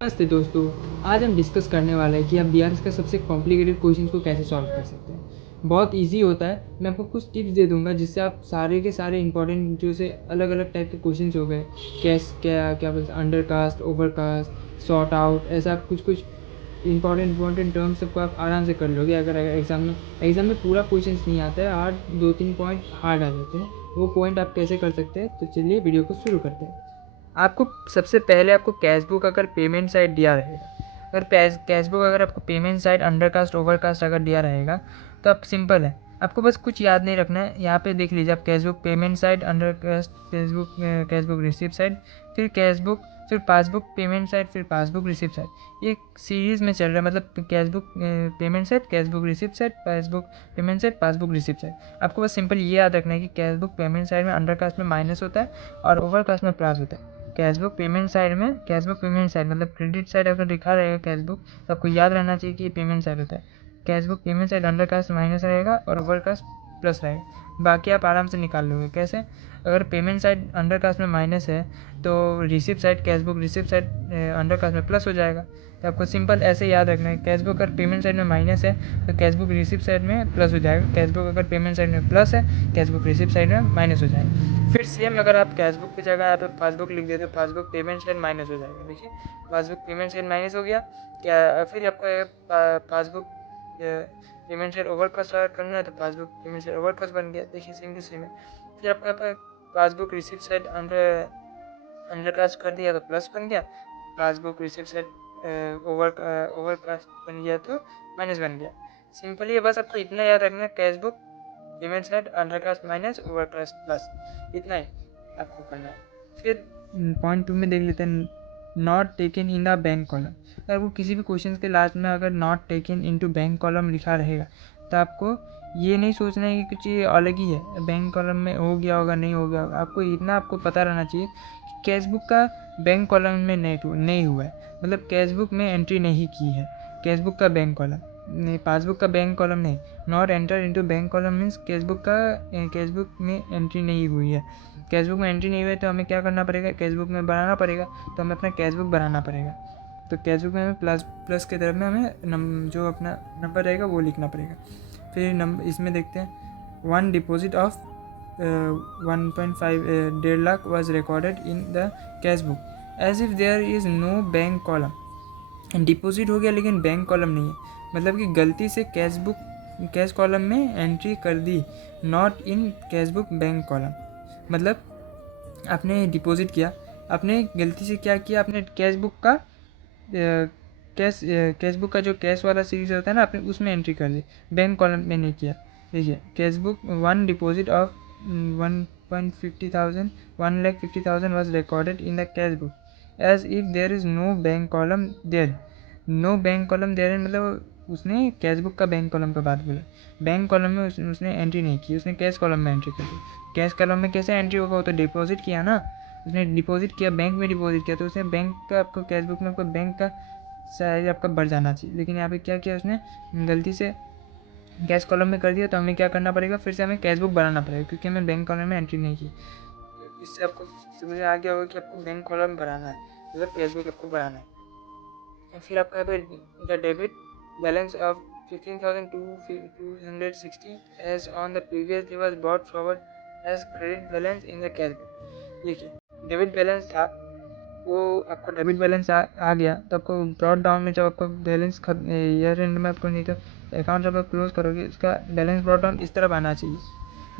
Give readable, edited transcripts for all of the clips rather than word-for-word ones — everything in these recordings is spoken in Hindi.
नमस्ते दोस्तों। आज हम डिस्कस करने वाले हैं कि हम बियर्स का सबसे कॉम्प्लिकेटेड क्वेश्चन को कैसे सॉल्व कर सकते हैं। बहुत इजी होता है। मैं आपको कुछ टिप्स दे दूंगा जिससे आप सारे के सारे इंपॉर्टेंट जो से अलग अलग टाइप के क्वेश्चंस हो गए, कैस क्या क्या बोलते हैं, अंडरकास्ट, ओवरकास्ट, सॉर्ट आउट, ऐसा कुछ कुछ इंपॉर्टेंट टर्म्स सबको आप आराम से कर लोगे। अगर एग्ज़ाम में पूरा क्वेश्चन नहीं आता है, हार्ड 2-3 पॉइंट हार्ड आ जाते हैं। वो पॉइंट आप कैसे कर सकते हैं, तो चलिए वीडियो को शुरू करते हैं। आपको सबसे पहले आपको कैशबुक अगर पेमेंट साइड दिया रहेगा, अगर कैशबुक अगर आपको पेमेंट साइड अंडरकास्ट ओवरकास्ट अगर दिया रहेगा, तो आप सिंपल है, आपको बस कुछ याद नहीं रखना है। यहाँ पे देख लीजिए, आप cashbook payment side undercast, cashbook receipt side, फिर कैशबुक, फिर पासबुक पेमेंट साइड, फिर पासबुक रिसिप्ट साइड। ये सीरीज़ में चल रहा है, मतलब cashbook payment side, cashbook receipt side, passbook payment side, passbook receipt side. आपको बस सिंपल ये याद रखना है कि कैशबुक पेमेंट साइड में अंडरकास्ट में माइनस होता है और ओवरकास्ट में प्लस होता है। कैशबुक पेमेंट साइड में, कैशबुक पेमेंट साइड मतलब क्रेडिट साइड अगर लिखा रहेगा कैशबुक, तो आपको याद रहना चाहिए कि ये पेमेंट साइड होता है। Cashbook payment side undercast minus रहेगा और ओवरकास्ट प्लस रहेगा। बाकी आप आराम से निकाल लोगे। कैसे? अगर पेमेंट साइड अंडरकास्ट में माइनस है, तो receipt side, cashbook receipt side undercast में प्लस हो जाएगा। तो आपको सिंपल ऐसे याद रखना है, कैशबुक अगर पेमेंट साइड में माइनस है तो कैशबुक रिसिप्ट साइड में प्लस हो जाएगा। कैशबुक अगर पेमेंट साइड में प्लस है, कैशबुक रिसिप्ट साइड में माइनस हो जाएगा। फिर सेम अगर आप कैशबुक की जगह यहाँ पे पासबुक लिख देते हो, पासबुक पेमेंट साइड माइनस हो जाएगा। देखिए, पासबुक पेमेंट साइड माइनस हो गया क्या। फिर आपका passbook payment side overcast करना है, तो passbook payment side overcast बन गया। देखिए सेम टू सेम है। फिर आपका passbook receipt side undercast कर दिया तो प्लस बन गया, passbook receipt side overcast बन गया तो माइनस बन गया। सिंपली है, बस आपको इतना याद रखना है, cashbook payment side undercast minus overcast plus, इतना ही आपको करना है। फिर पॉइंट 2 में देख लेते हैं, not taken in the bank column. अगर वो किसी भी क्वेश्चन के लास्ट में अगर not taken into bank column लिखा रहेगा, तो आपको ये नहीं सोचना है कि कुछ ये अलग ही है, बैंक कॉलम में हो गया होगा नहीं हो गया होगा। आपको इतना आपको पता रहना चाहिए कि कैशबुक का बैंक कॉलम में नहीं हुआ है, मतलब कैशबुक में एंट्री नहीं की है कैशबुक का बैंक कॉलम नहीं, पासबुक का बैंक कॉलम नहीं। Not enter into bank column means cashbook में एंट्री नहीं हुई है। कैशबुक में एंट्री नहीं हुई है तो हमें क्या करना पड़ेगा, कैशबुक में बनाना पड़ेगा। तो हमें अपना कैशबुक बनाना पड़ेगा। तो कैशबुक में हमें प्लस के तरफ में हमें जो अपना नंबर रहेगा वो लिखना पड़ेगा। फिर नंबर इसमें देखते हैं, 1 deposit of 1.5 1.5 lakh was recorded in the cashbook as if there is no bank column. Deposit हो गया लेकिन बैंक कॉलम नहीं है, मतलब कि गलती से कैश कॉलम में एंट्री कर दी, not in cashbook bank column. मतलब आपने डिपॉजिट किया, आपने गलती से क्या किया, आपने कैशबुक का कैशबुक का जो कैश वाला सीरीज होता है ना, आपने उसमें एंट्री कर दी, बैंक कॉलम में नहीं किया। देखिए, cashbook 1 deposit of 1,50,000 was recorded in the cashbook as if there is no bank column there. No bank column there मतलब उसने कैशबुक का बैंक कॉलम का बात बोला, बैंक कॉलम में उसने एंट्री नहीं की, उसने कैश कॉलम में एंट्री कर दी। कैश कॉलम में कैसे एंट्री होगा, वो तो डिपॉजिट किया ना, उसने डिपॉजिट किया, बैंक में डिपॉजिट किया, तो उसने बैंक का आपको कैशबुक में आपको बैंक का साइज आपका बढ़ जाना चाहिए। लेकिन यहाँ पे क्या किया उसने, गलती से कैश कॉलम में कर दिया। तो हमें क्या करना पड़ेगा, फिर से हमें कैशबुक बनाना पड़ेगा, क्योंकि हमें बैंक कॉलम में एंट्री नहीं की। इससे आपको समझ आ गया होगा कि आपको बैंक कॉलम बनाना है, मतलब कैशबुक आपको बनाना है। फिर आपका यहाँ पे the debit balance of 15,260 as on the previous day was brought forward as credit balance in the cashbook. देखिए, डेबिट बैलेंस था, वो आपका डेबिट बैलेंस आ गया, तो आपको ब्रॉट डाउन में जब आपको बैलेंस ईयर एंड में आपको नहीं तो अकाउंट जब आप क्लोज करोगे, उसका बैलेंस ब्रॉट डाउन इस तरफ आना चाहिए,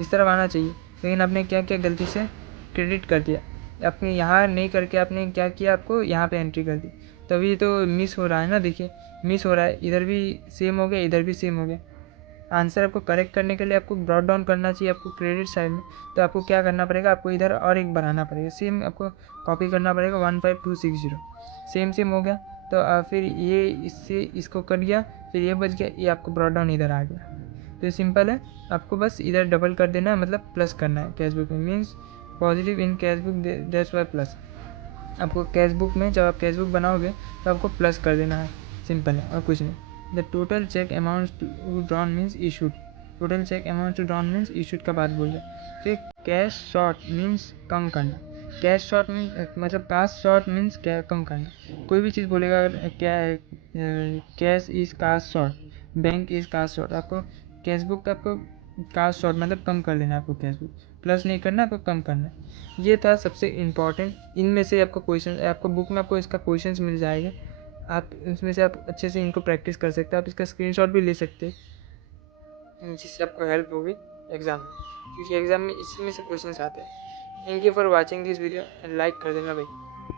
इस तरफ आना चाहिए। लेकिन आपने क्या किया, गलती से क्रेडिट कर दिया, आपने यहाँ नहीं करके आपने क्या किया, आपको यहाँ पे एंट्री कर दी, तभी तो मिस हो रहा है ना। देखिए, मिस हो रहा है, इधर भी सेम हो गया, इधर भी सेम हो गया। आंसर आपको करेक्ट करने के लिए आपको ब्रॉट डाउन करना चाहिए आपको क्रेडिट साइड में। तो आपको क्या करना पड़ेगा, आपको इधर और एक बनाना पड़ेगा, सेम आपको कॉपी करना पड़ेगा 15260, सेम हो गया। तो फिर ये इससे इसको कर दिया, फिर ये बच गया, ये आपको ब्रॉट डाउन इधर आ गया। तो ये सिंपल है, आपको बस इधर डबल कर देना है, मतलब प्लस करना है कैशबुक में, means positive in cashbook that's why plus. आपको कैशबुक में जब आप कैशबुक बनाओगे तो आपको प्लस कर देना है, सिंपल है और कुछ नहीं। The total cheque amount to drawn means issued, total cheque amount to drawn means issued का बात बोल रहे। फिर कैश शॉर्ट मीन्स कम करना, कैश शॉर्ट मीन्स मतलब कास्ट शॉर्ट मीन्स क्या कम करना। कोई भी चीज़ बोलेगा अगर क्या है, cash is cast short, bank is cast short, आपको कैश बुक का आपको कास्ट शॉर्ट मतलब कम कर लेना, आपको कैश बुक प्लस नहीं करना, आपको कम करना है। ये था सबसे इम्पॉर्टेंट। इनमें से आपको क्वेश्चन, आपको बुक में आपको इसका क्वेश्चंस मिल जाएगा, आप इसमें से आप अच्छे से इनको प्रैक्टिस कर सकते हैं। आप इसका स्क्रीनशॉट भी ले सकते हैं जिससे आपको हेल्प होगी एग्ज़ाम में, क्योंकि एग्ज़ाम में इसी में से क्वेश्चंस आते हैं। Thank you for watching this video and like कर देना भाई।